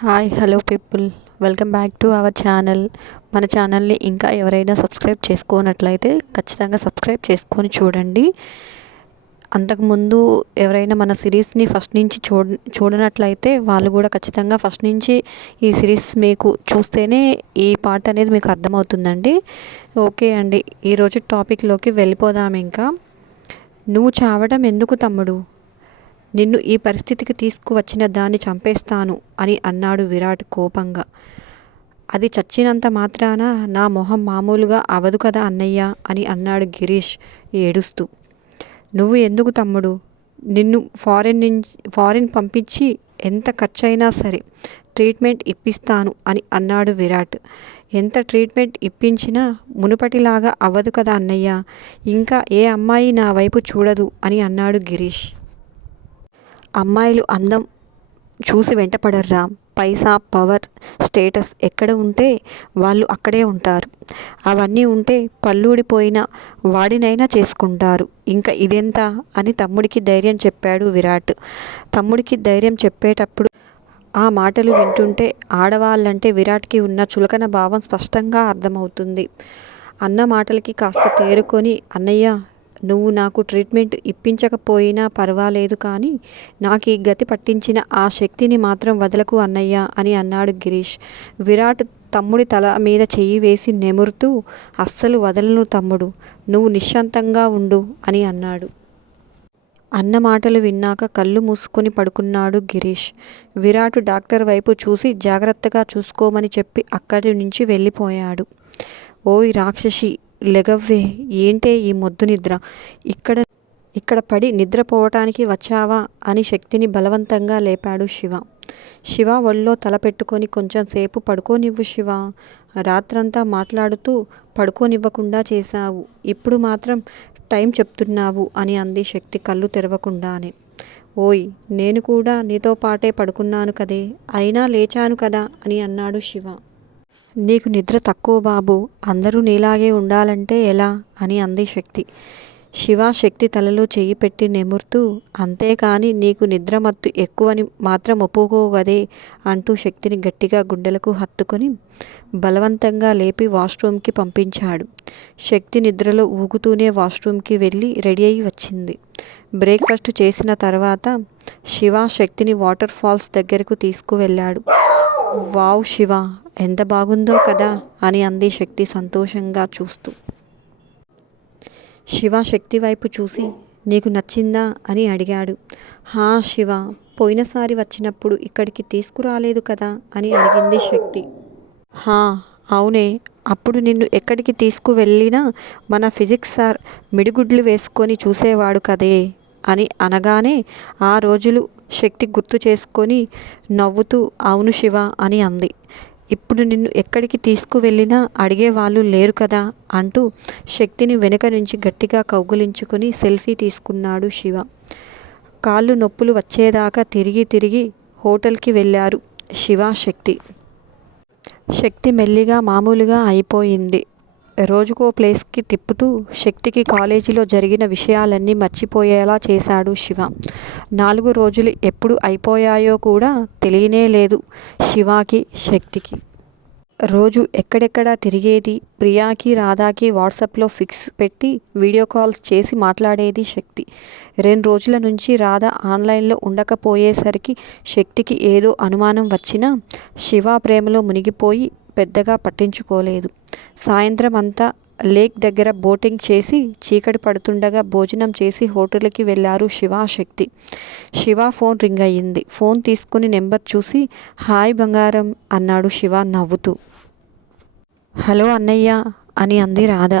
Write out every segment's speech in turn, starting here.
Hi hello people, welcome back to our channel. మన ఛానల్ని ఇంకా ఎవరైనా సబ్స్క్రైబ్ చేసుకోనట్లయితే ఖచ్చితంగా సబ్స్క్రైబ్ చేసుకొని చూడండి. అంతకుముందు ఎవరైనా మన సిరీస్ని ఫస్ట్ నుంచి చూడనట్లయితే వాళ్ళు కూడా ఖచ్చితంగా ఫస్ట్ నుంచి ఈ సిరీస్ మీకు చూస్తేనే ఈ పార్ట్ అనేది మీకు అర్థమవుతుందండి. ఓకే అండి, ఈరోజు టాపిక్లోకి వెళ్ళిపోదాం. ఇంకా నువ్వు చావడం ఎందుకు తమ్ముడు? నిన్ను ఈ పరిస్థితికి తీసుకువచ్చిన దాన్ని చంపేస్తాను అని అన్నాడు విరాట్ కోపంగా. అది చచ్చినంత మాత్రాన నా మొహం మామూలుగా అవదు కదా అన్నయ్య అని అన్నాడు గిరీష్ ఏడుస్తూ. నువ్వు ఎందుకు తమ్ముడు? నిన్ను ఫారిన్ పంపించి ఎంత ఖర్చైనా సరే ట్రీట్మెంట్ ఇప్పిస్తాను అని అన్నాడు విరాట్. ఎంత ట్రీట్మెంట్ ఇప్పించినా మునుపటిలాగా అవ్వదు కదా అన్నయ్య. ఇంకా ఏ అమ్మాయి నా వైపు చూడదు అని అన్నాడు గిరీష్. అమ్మాయిలు అందం చూసి వెంటపడర్రా. పైసా, పవర్, స్టేటస్ ఎక్కడ ఉంటే వాళ్ళు అక్కడే ఉంటారు. అవన్నీ ఉంటే పల్లూడిపోయిన వాడినైనా చేసుకుంటారు. ఇంకా ఇదెంత అని తమ్ముడికి ధైర్యం చెప్పాడు విరాట్. తమ్ముడికి ధైర్యం చెప్పేటప్పుడు ఆ మాటలు వింటుంటే ఆడవాళ్ళంటే విరాట్కి ఉన్న చులకన భావం స్పష్టంగా అర్థమవుతుంది. అన్న మాటలకి కాస్త తేరుకొని, అన్నయ్య నువ్వు నాకు ట్రీట్మెంట్ ఇప్పించకపోయినా పర్వాలేదు, కానీ నాకు ఈ గతి పట్టించిన ఆ శక్తిని మాత్రం వదలకు అన్నయ్య అని అన్నాడు గిరీష్. విరాట్ తమ్ముడి తల మీద చెయ్యి వేసి నెమురుతూ, అస్సలు వదలను తమ్ముడు, నువ్వు నిశ్శంతంగా ఉండు అని అన్నాడు. అన్న మాటలు విన్నాక కళ్ళు మూసుకొని పడుకున్నాడు గిరీష్. విరాట్ డాక్టర్ వైపు చూసి జాగ్రత్తగా చూసుకోమని చెప్పి అక్కడి నుంచి వెళ్ళిపోయాడు. ఓయ్ రాక్షసి, లెగవ్వే, ఏంటే ఈ మొద్దు నిద్ర? ఇక్కడ పడి నిద్రపోవటానికి వచ్చావా అని శక్తిని బలవంతంగా లేపాడు శివ. శివ ఒళ్ళో తల పెట్టుకొని, కొంచెం సేపు పడుకోనివ్వు శివ, రాత్రంతా మాట్లాడుతూ పడుకోనివ్వకుండా చేశావు, ఇప్పుడు మాత్రం టైం చెప్తున్నావు అని అంది శక్తి కళ్ళు తెరవకుండానే. ఓయ్, నేను కూడా నీతో పాటే పడుకున్నాను కదే, అయినా లేచాను కదా అని అన్నాడు శివ. నీకు నిద్ర తక్కువ బాబు, అందరూ నీలాగే ఉండాలంటే ఎలా అని అంది శక్తి. శివ శక్తి తలలో చెయ్యి పెట్టి నెమురుతూ, అంతేకాని నీకు నిద్రమత్తు ఎక్కువని మాత్రం ఒప్పుకోగదే అంటూ శక్తిని గట్టిగా గుండెలకు హత్తుకొని బలవంతంగా లేపి వాష్రూమ్కి పంపించాడు. శక్తి నిద్రలో ఊగుతూనే వాష్రూమ్కి వెళ్ళి రెడీ అయి వచ్చింది. బ్రేక్ఫాస్ట్ చేసిన తర్వాత శివ శక్తిని వాటర్ ఫాల్స్ దగ్గరకు తీసుకువెళ్ళాడు. వావ్ శివ, ఎంత బాగుందో కదా అని అంది శక్తి సంతోషంగా చూస్తూ. శివ శక్తి వైపు చూసి, నీకు నచ్చిందా అని అడిగాడు. హా శివ, పోయినసారి వచ్చినప్పుడు ఇక్కడికి తీసుకురాలేదు కదా అని అడిగింది శక్తి. హా అవునే, అప్పుడు నిన్ను ఎక్కడికి తీసుకువెళ్ళినా మన ఫిజిక్స్ సార్ మిడిగుడ్లు వేసుకొని చూసేవాడు కదే అని అనగానే ఆ రోజులు శక్తి గుర్తు చేసుకొని నవ్వుతూ అవును శివ అని అంది. ఇప్పుడు నిన్ను ఎక్కడికి తీసుకువెళ్ళినా అడిగేవాళ్ళు లేరు కదా అంటూ శక్తిని వెనుక నుంచి గట్టిగా కౌగులించుకొని సెల్ఫీ తీసుకున్నాడు శివ. కాళ్ళు నొప్పులు వచ్చేదాకా తిరిగి తిరిగి హోటల్కి వెళ్ళారు శివ శక్తి. శక్తి మెల్లిగా మామూలుగా అయిపోయింది. రోజుకో ప్లేస్కి తిప్పుతూ శక్తికి కాలేజీలో జరిగిన విషయాలన్నీ మర్చిపోయేలా చేశాడు శివ. 4 రోజులు ఎప్పుడు అయిపోయాయో కూడా తెలియనే లేదు శివాకి, శక్తికి. రోజు ఎక్కడెక్కడా తిరిగేది. ప్రియాకి, రాధాకి వాట్సాప్లో ఫిక్స్ పెట్టి వీడియో కాల్స్ చేసి మాట్లాడేది శక్తి. 2 రోజుల నుంచి రాధ ఆన్లైన్లో ఉండకపోయేసరికి శక్తికి ఏదో అనుమానం వచ్చినా శివ ప్రేమలో మునిగిపోయి పెద్దగా పట్టించుకోలేదు. సాయంత్రం అంతా లేక్ దగ్గర బోటింగ్ చేసి చీకటి పడుతుండగా భోజనం చేసి హోటల్కి వెళ్ళారు శివ, శక్తి. శివ ఫోన్ రింగ్ అయ్యింది. ఫోన్ తీసుకుని నెంబర్ చూసి, హాయ్ బంగారం అన్నాడు శివ నవ్వుతూ. హలో అన్నయ్య అని అంది రాధ.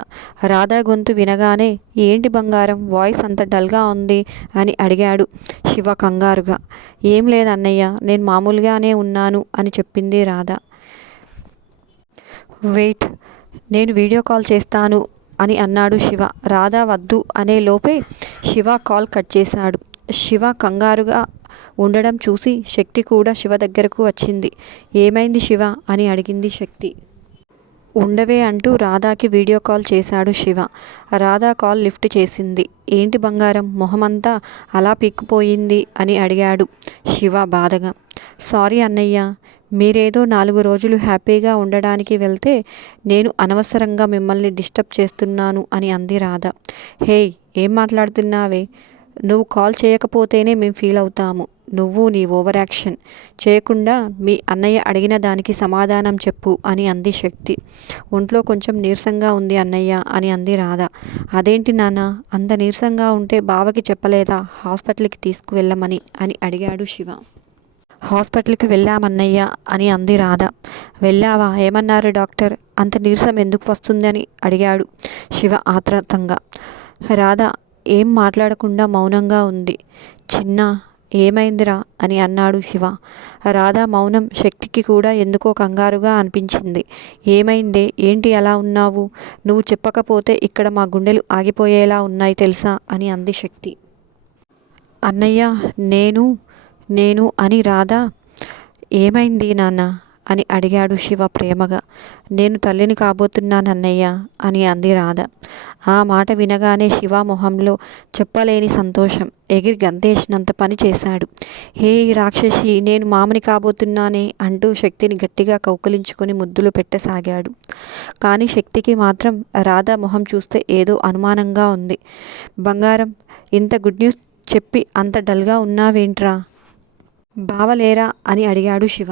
రాధ గొంతు వినగానే, ఏంటి బంగారం వాయిస్ అంత డల్గా ఉంది అని అడిగాడు శివ కంగారుగా. ఏం లేదు అన్నయ్య, నేను మామూలుగానే ఉన్నాను అని చెప్పింది రాధ. వెయిట్, నేను వీడియో కాల్ చేస్తాను అని అన్నాడు శివ. రాధ వద్దు అనే లోపే శివ కాల్ కట్ చేశాడు. శివ కంగారుగా ఉండడం చూసి శక్తి కూడా శివ దగ్గరకు వచ్చింది. ఏమైంది శివ అని అడిగింది శక్తి. ఉండవే అంటూ రాధాకి వీడియో కాల్ చేశాడు శివ. రాధ కాల్ లిఫ్ట్ చేసింది. ఏంటి బంగారం, మొహమంతా అలా పీక్కుపోయింది అని అడిగాడు శివ బాధగా. సారీ అన్నయ్య, మీరేదో 4 రోజులు హ్యాపీగా ఉండడానికి వెళ్తే నేను అనవసరంగా మిమ్మల్ని డిస్టర్బ్ చేస్తున్నాను అని అంది రాధ. హేయ్, ఏం మాట్లాడుతున్నావే? నువ్వు కాల్ చేయకపోతేనే మేము ఫీల్ అవుతాము. నువ్వు నీ ఓవర్ యాక్షన్ చేయకుండా మీ అన్నయ్య అడిగిన దానికి సమాధానం చెప్పు అని అంది శక్తి. ఒంట్లో కొంచెం నీరసంగా ఉంది అన్నయ్య అని అంది రాధ. అదేంటి నాన్న, అంత నీరసంగా ఉంటే బావకి చెప్పలేదా హాస్పిటల్కి తీసుకువెళ్ళమని అని అడిగాడు శివ. హాస్పిటల్కి వెళ్ళామన్నయ్య అని అంది రాధ. వెళ్ళావా? ఏమన్నారు డాక్టర్? అంత నీరసం ఎందుకు వస్తుందని అడిగాడు శివ ఆత్రంగా. రాధ ఏం మాట్లాడకుండా మౌనంగా ఉంది. చిన్న, ఏమైందిరా అని అన్నాడు శివ. రాధ మౌనం శక్తికి కూడా ఎందుకో కంగారుగా అనిపించింది. ఏమైందే? ఏంటి అలా ఉన్నావు? నువ్వు చెప్పకపోతే ఇక్కడ మా గుండెలు ఆగిపోయేలా ఉన్నాయి తెలుసా అని అంది శక్తి. అన్నయ్య, నేను నేను అని రాధ. ఏమైంది నాన్న అని అడిగాడు శివ ప్రేమగా. నేను తల్లిని కాబోతున్నానన్నయ్య అని అంది రాధ. ఆ మాట వినగానే శివ మొహంలో చెప్పలేని సంతోషం ఎగిరి గంతేసినంత పని చేశాడు. హే రాక్షసి, నేను మామని కాబోతున్నానే అంటూ శక్తిని గట్టిగా కౌకలించుకొని ముద్దులు పెట్టసాగాడు. కానీ శక్తికి మాత్రం రాధ మొహం చూస్తే ఏదో అనుమానంగా ఉంది. బంగారం, ఇంత గుడ్ న్యూస్ చెప్పి అంత డల్గా ఉన్నావేంట్రా? బావలేరా అని అడిగాడు శివ.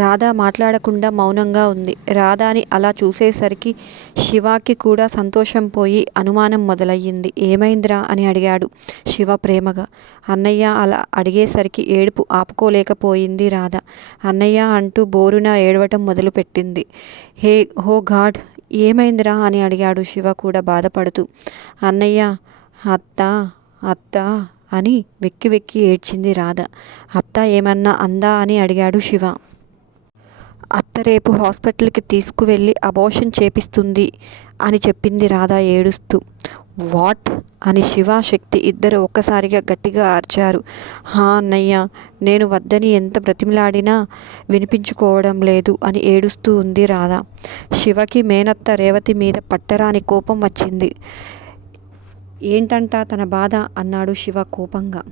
రాధ మాట్లాడకుండా మౌనంగా ఉంది. రాధాని అలా చూసేసరికి శివాకి కూడా సంతోషం పోయి అనుమానం మొదలయ్యింది. ఏమైందిరా అని అడిగాడు శివ ప్రేమగా. అన్నయ్య అలా అడిగేసరికి ఏడుపు ఆపుకోలేకపోయింది రాధ. అన్నయ్య అంటూ బోరున ఏడవటం మొదలుపెట్టింది. హో గాడ్, ఏమైందిరా అని అడిగాడు శివ కూడా బాధపడుతూ. అన్నయ్య, అత్త అత్త అని వెక్కి వెక్కి ఏడ్చింది రాధ. అత్త ఏమన్నా అందా అని అడిగాడు శివ. అత్త రేపు హాస్పిటల్కి తీసుకువెళ్ళి అబార్షన్ చేపిస్తుంది అని చెప్పింది రాధ ఏడుస్తూ. వాట్ అని శివ శక్తి ఇద్దరు ఒక్కసారిగా గట్టిగా అరిచారు. హా అన్నయ్య, నేను వద్దని ఎంత బ్రతిమిలాడినా వినిపించుకోవడం లేదు అని ఏడుస్తూ ఉంది రాధ. శివకి మేనత్త రేవతి మీద పట్టరాని కోపం వచ్చింది. ఏంటంటా తన బాధ అన్నాడు శివ కోపంగా.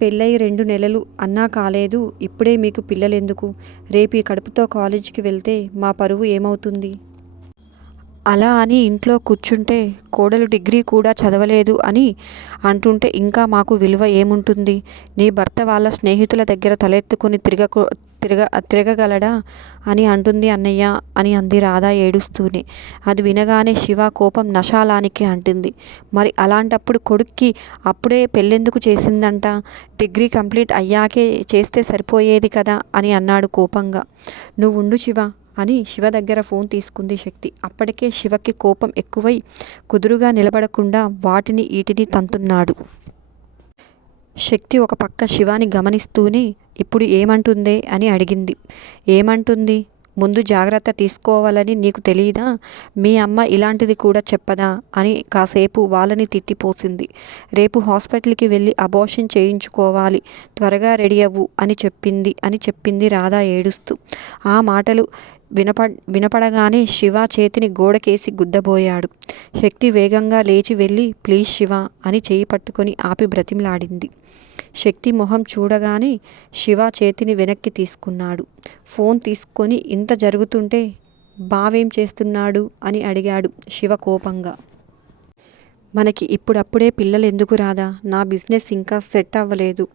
పెళ్ళై 2 నెలలు అన్నా కాలేదు, ఇప్పుడే మీకు పిల్లలెందుకు? రేపు ఈ కడుపుతో కాలేజీకి వెళ్తే మా పరువు ఏమవుతుంది? అలా అని ఇంట్లో కూర్చుంటే కోడలు డిగ్రీ కూడా చదవలేదు అని అంటుంటే ఇంకా మాకు విలువ ఏముంటుంది? నీ భర్త వాళ్ళ స్నేహితుల దగ్గర తలెత్తుకుని తిరగగలడా అని అంటుంది అన్నయ్య అని అంది రాధ ఏడుస్తూనే. అది వినగానే శివ కోపం నశాలానికి అంటుంది. మరి అలాంటప్పుడు కొడుక్కి అప్పుడే పెళ్ళెందుకు చేసిందంట? డిగ్రీ కంప్లీట్ అయ్యాకే చేస్తే సరిపోయేది కదా అని అన్నాడు కోపంగా. నువ్వు ఉండు శివ అని శివ దగ్గర ఫోన్ తీసుకుంది శక్తి. అప్పటికే శివకి కోపం ఎక్కువై కుదురుగా నిలబడకుండా వాటిని ఈటిని తంతున్నాడు. శక్తి ఒక పక్క శివాని గమనిస్తూనే ఇప్పుడు ఏమంటుందే అని అడిగింది. ఏమంటుంది? ముందు జాగ్రత్త తీసుకోవాలని నీకు తెలీదా? మీ అమ్మ ఇలాంటిది కూడా చెప్పదా అని కాసేపు వాళ్ళని తిట్టిపోసింది. రేపు హాస్పిటల్కి వెళ్ళి అబార్షన్ చేయించుకోవాలి, త్వరగా రెడీ అవ్వు అని చెప్పింది రాధ ఏడుస్తూ. ఆ మాటలు వినపడగానే శివ చేతిని గోడకేసి గుద్దబోయాడు. శక్తి వేగంగా లేచి వెళ్ళి ప్లీజ్ శివ అని చేయి పట్టుకొని ఆపి బ్రతిమలాడింది. శక్తి మొహం చూడగానే శివ చేతిని వెనక్కి తీసుకున్నాడు. ఫోన్ తీసుకొని ఇంత జరుగుతుంటే బావేం చేస్తున్నాడు అని అడిగాడు శివ కోపంగా. మనకి ఇప్పుడప్పుడే పిల్లలు ఎందుకు రాదా? నా బిజినెస్ ఇంకా సెట్ అవ్వలేదు,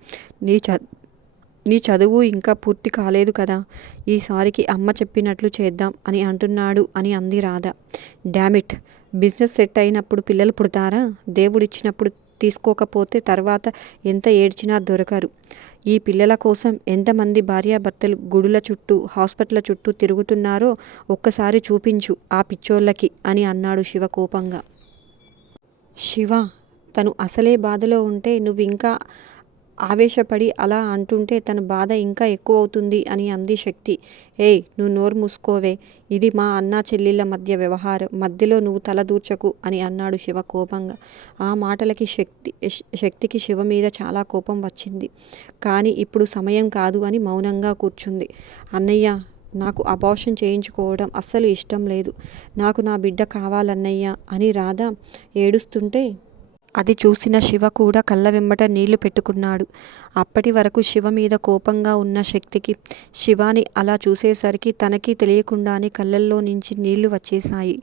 నీ చదువు ఇంకా పూర్తి కాలేదు కదా, ఈసారికి అమ్మ చెప్పినట్లు చేద్దాం అని అంటున్నాడు అని అంది రాధ. డామిట్, బిజినెస్ సెట్ అయినప్పుడు పిల్లలు పుడతారా? దేవుడిచ్చినప్పుడు తీసుకోకపోతే తర్వాత ఎంత ఏడ్చినా దొరకరు. ఈ పిల్లల కోసం ఎంతమంది భార్యాభర్తలు గుడుల చుట్టూ హాస్పిటల్ చుట్టూ తిరుగుతున్నారో ఒక్కసారి చూపించు ఆ పిచ్చోళ్ళకి అని అన్నాడు శివ కోపంగా. శివ, తను అసలే బాధలో ఉంటే నువ్వు ఇంకా ఆవేశపడి అలా అంటుంటే తన బాధ ఇంకా ఎక్కువ అవుతుంది అని అంది శక్తి. ఏయ్, నువ్వు నోరు మూసుకోవే, ఇది మా అన్నా చెల్లెళ్ళ మధ్య వ్యవహారం, మధ్యలో నువ్వు తల దూర్చకు అని అన్నాడు శివ కోపంగా. ఆ మాటలకి శక్తికి శివ మీద చాలా కోపం వచ్చింది. కానీ ఇప్పుడు సమయం కాదు అని మౌనంగా కూర్చుంది. అన్నయ్య, నాకు అబార్షన్ చేయించుకోవడం అస్సలు ఇష్టం లేదు, నాకు నా బిడ్డ కావాలన్నయ్య అని రాధ ఏడుస్తుంటే అది చూసిన శివ కూడా కళ్ళ వెంబట నీళ్లు పెట్టుకున్నాడు. అప్పటి వరకు శివ మీద కోపంగా ఉన్న శక్తికి శివాని అలా చూసేసరికి తనకి తెలియకుండానే కళ్ళల్లో నుంచి నీళ్లు వచ్చేశాయి.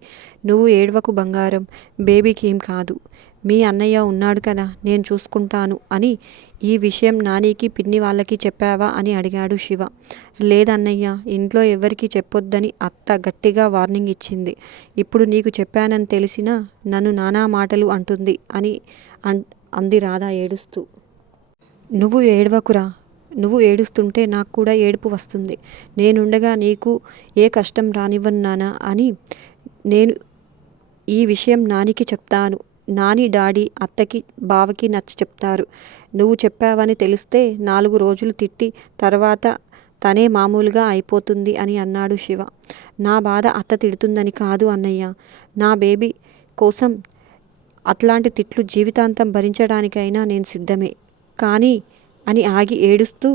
నువ్వు ఏడవకు బంగారం, బేబీకి ఏం కాదు. మీ అన్నయ్య ఉన్నాడు కదా, నేను చూసుకుంటాను అని ఈ విషయం నానికి పిన్ని వాళ్ళకి చెప్పావా అని అడిగాడు శివ. లేదన్నయ్య, ఇంట్లో ఎవరికి చెప్పొద్దని అత్త గట్టిగా వార్నింగ్ ఇచ్చింది. ఇప్పుడు నీకు చెప్పానని తెలిసినా నన్ను నానా మాటలు అంటుంది అని అంది రాధ ఏడుస్తూ. నువ్వు ఏడవకురా, నువ్వు ఏడుస్తుంటే నాకు కూడా ఏడుపు వస్తుంది. నేనుండగా నీకు ఏ కష్టం రానివ్వను నానా అని నేను ఈ విషయం నానికి చెప్తాను. నాని డాడీ అత్తకి బావకి నచ్చ చెప్తారు. నువ్వు చెప్పావని తెలిస్తే 4 రోజులు తిట్టి తర్వాత తనే మామూలుగా అయిపోతుంది అని అన్నాడు శివ. నా బాధ అత్త తిడుతుందని కాదు అన్నయ్య, నా బేబీ కోసం అట్లాంటి తిట్లు జీవితాంతం భరించడానికైనా నేను సిద్ధమే. కానీ అని ఆగి ఏడుస్తూ,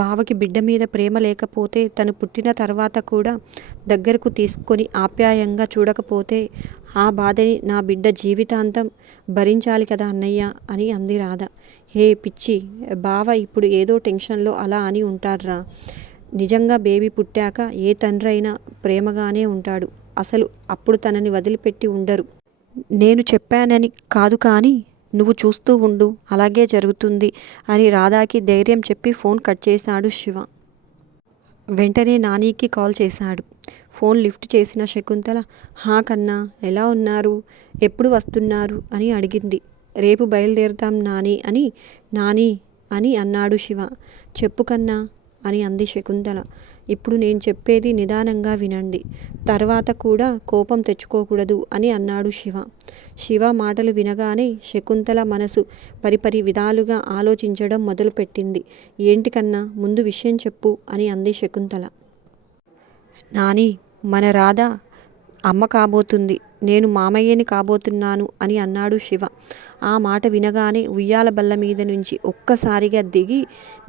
బావకి బిడ్డ మీద ప్రేమ లేకపోతే తను పుట్టిన తర్వాత కూడా దగ్గరకు తీసుకొని ఆప్యాయంగా చూడకపోతే ఆ బాధని నా బిడ్డ జీవితాంతం భరించాలి కదా అన్నయ్య అని అంది రాధ. హే పిచ్చి, బావ ఇప్పుడు ఏదో టెన్షన్లో అలా అని ఉంటాడ్రా. నిజంగా బేబీ పుట్టాక ఏ తండ్రి అయినా ప్రేమగానే ఉంటాడు. అసలు అప్పుడు తనని వదిలిపెట్టి ఉండరు. నేను చెప్పానని కాదు, కానీ నువ్వు చూస్తూ ఉండు, అలాగే జరుగుతుంది అని రాధాకి ధైర్యం చెప్పి ఫోన్ కట్ చేశాడు శివ. వెంటనే నానికి కాల్ చేశాడు. ఫోన్ లిఫ్ట్ చేసిన శకుంతల, హా కన్నా, ఎలా ఉన్నారు, ఎప్పుడు వస్తున్నారు అని అడిగింది. రేపు బయలుదేరుతాం నాని అని అన్నాడు శివ. చెప్పు కన్నా అని అంది శకుంతల. ఇప్పుడు నేను చెప్పేది నిదానంగా వినండి, తర్వాత కూడా కోపం తెచ్చుకోకూడదు అని అన్నాడు శివ. శివ మాటలు వినగానే శకుంతల మనసు పరిపరి విధాలుగా ఆలోచించడం మొదలుపెట్టింది. ఏంటి కన్నా, ముందు విషయం చెప్పు అని అంది శకుంతల. నాని, మన రాధ అమ్మ కాబోతుంది, నేను మామయ్యని కాబోతున్నాను అని అన్నాడు శివ. ఆ మాట వినగానే ఉయ్యాల బల్ల మీద నుంచి ఒక్కసారిగా దిగి,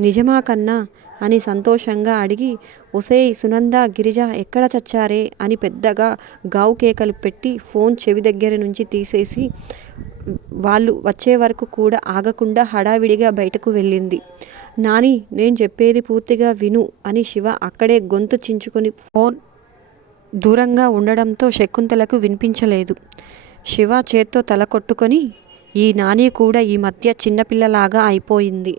నిజమా కన్నా అని సంతోషంగా అడిగి, ఒసేయ్ సునంద, గిరిజ ఎక్కడ చచ్చారే అని పెద్దగా గావు కేకలు పెట్టి ఫోన్ చెవి దగ్గర నుంచి తీసేసి వాళ్ళు వచ్చే వరకు కూడా ఆగకుండా హడావిడిగా బయటకు వెళ్ళింది. నాని, నేను చెప్పేది పూర్తిగా విను అని శివ అక్కడే గొంతు చించుకొని ఫోన్ దూరంగా ఉండడంతో శకుంతలకు వినిపించలేదు. శివ చేత్తో తల కొట్టుకొని, ఈ నాని కూడా ఈ మధ్య చిన్నపిల్లలాగా అయిపోయింది.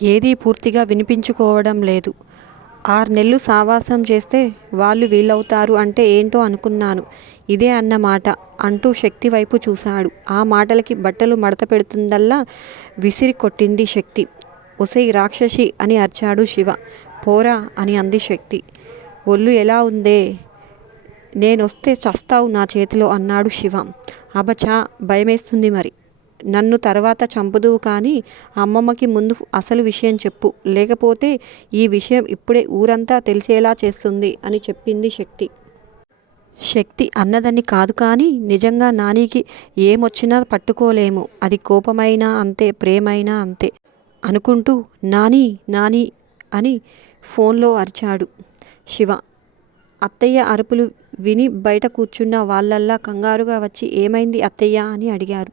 ఏదీ పూర్తిగా వినిపించుకోవడం లేదు. 6 నెలలు సావాసం చేస్తే వాళ్ళు వీళ్ళవుతారు అంటే ఏంటో అనుకున్నాను, ఇదే అన్నమాట అంటూ శక్తి వైపు చూశాడు. ఆ మాటలకి బట్టలు మడత పెడుతుందల్లా విసిరి కొట్టింది శక్తి. ఒసేయ్ రాక్షసి అని అరిచాడు శివ. పోరా అని అంది శక్తి. ఒళ్ళు ఎలా ఉందే, నేనొస్తే చస్తావు నా చేతిలో అన్నాడు శివ. అబచా, భయమేస్తుంది మరి. నన్ను తర్వాత చంపుదువు, కానీ అమ్మమ్మకి ముందు అసలు విషయం చెప్పు, లేకపోతే ఈ విషయం ఇప్పుడే ఊరంతా తెలిసేలా చేస్తుంది అని చెప్పింది శక్తి. శక్తి అన్నదని కాదు, కానీ నిజంగా నానికి ఏమొచ్చినా పట్టుకోలేము, అది కోపమైనా అంతే, ప్రేమైనా అంతే అనుకుంటూ నాని నాని అని ఫోన్లో అరిచాడు శివ. అత్తయ్య అరుపులు విని బయట కూర్చున్న వాళ్ళల్లా కంగారుగా వచ్చి, ఏమైంది అత్తయ్య అని అడిగారు.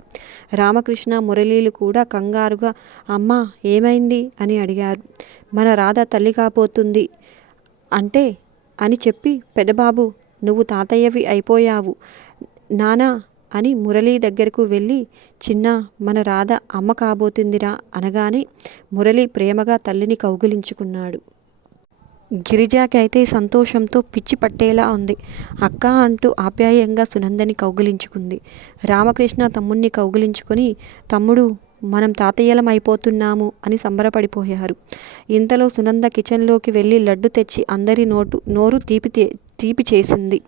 రామకృష్ణ, మురళీలు కూడా కంగారుగా, అమ్మా ఏమైంది అని అడిగారు. మన రాధ తల్లి కాబోతుంది అంటే అని చెప్పి, పెదబాబు నువ్వు తాతయ్యవి అయిపోయావు నానా అని మురళీ దగ్గరకు వెళ్ళి, చిన్న, మన రాధ అమ్మ కాబోతుందిరా అనగానే మురళి ప్రేమగా తల్లిని కౌగిలించుకున్నాడు. గిరిజాకి అయితే సంతోషంతో పిచ్చి పట్టేలా ఉంది. అక్క అంటూ ఆప్యాయంగా సునందని కౌగిలించుకుంది. రామకృష్ణ తమ్ముణ్ణి కౌగిలించుకొని, తమ్ముడు మనం తాతయ్యలం అయిపోతున్నాము అని సంబరపడిపోయారు. ఇంతలో సునంద కిచెన్లోకి వెళ్ళి లడ్డు తెచ్చి అందరి నోరు తీపి చేసింది.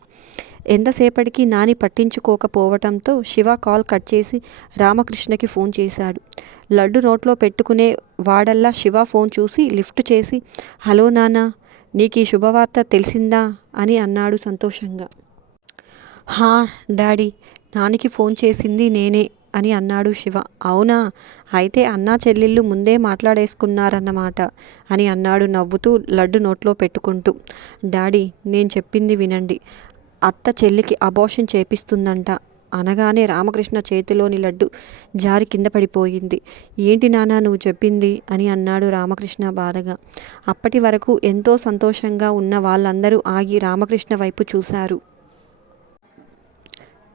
ఎంతసేపటికి నాని పట్టించుకోకపోవటంతో శివ కాల్ కట్ చేసి రామకృష్ణకి ఫోన్ చేశాడు. లడ్డు నోట్లో పెట్టుకునే వాడల్లా శివ ఫోన్ చూసి లిఫ్ట్ చేసి, హలో నాన్న, నీకు ఈ శుభవార్త తెలిసిందా అని అన్నాడు సంతోషంగా. హా డాడీ, నానికి ఫోన్ చేసింది నేనే అని అన్నాడు శివ. అవునా, అయితే అన్నా చెల్లెళ్ళు ముందే మాట్లాడేసుకున్నారన్నమాట అని అన్నాడు నవ్వుతూ లడ్డు నోట్లో పెట్టుకుంటూ. డాడీ, నేను చెప్పింది వినండి, అత్త చెల్లికి అబార్షన్ చేపిస్తుందంట అనగానే రామకృష్ణ చేతిలోని లడ్డు జారి కింద పడిపోయింది. ఏంటి నాన్న నువ్వు చెప్పింది అని అన్నాడు రామకృష్ణ బాధగా. అప్పటి వరకు ఎంతో సంతోషంగా ఉన్న వాళ్ళందరూ ఆగి రామకృష్ణ వైపు చూశారు.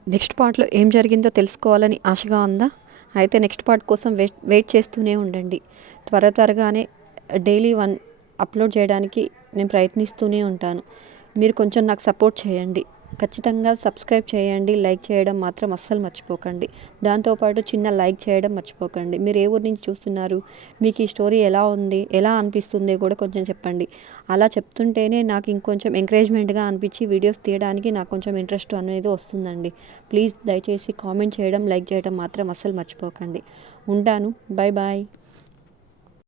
నెక్స్ట్ పార్ట్లో ఏం జరిగిందో తెలుసుకోవాలని ఆశగా ఉందా? అయితే నెక్స్ట్ పార్ట్ కోసం వెయిట్ చేస్తూనే ఉండండి. త్వరగానే డైలీ 1 అప్లోడ్ చేయడానికి నేను ప్రయత్నిస్తూనే ఉంటాను. మీరు కొంచెం నాకు సపోర్ట్ చేయండి. ఖచ్చితంగా సబ్స్క్రైబ్ చేయండి. లైక్ చేయడం మాత్రం అస్సలు మర్చిపోకండి. దాంతోపాటు చిన్న లైక్ చేయడం మర్చిపోకండి. మీరు ఏ ఊరు నుంచి చూస్తున్నారు, మీకు ఈ స్టోరీ ఎలా ఉంది, ఎలా అనిపిస్తుంది కూడా కొంచెం చెప్పండి. అలా చెప్తుంటేనే నాకు ఇంకొంచెం ఎంకరేజ్మెంట్గా అనిపించి వీడియోస్ తీయడానికి నాకు కొంచెం ఇంట్రెస్ట్ అనేది వస్తుందండి. ప్లీజ్ దయచేసి కామెంట్ చేయడం, లైక్ చేయడం మాత్రం అస్సలు మర్చిపోకండి. ఉంటాను. Bye bye.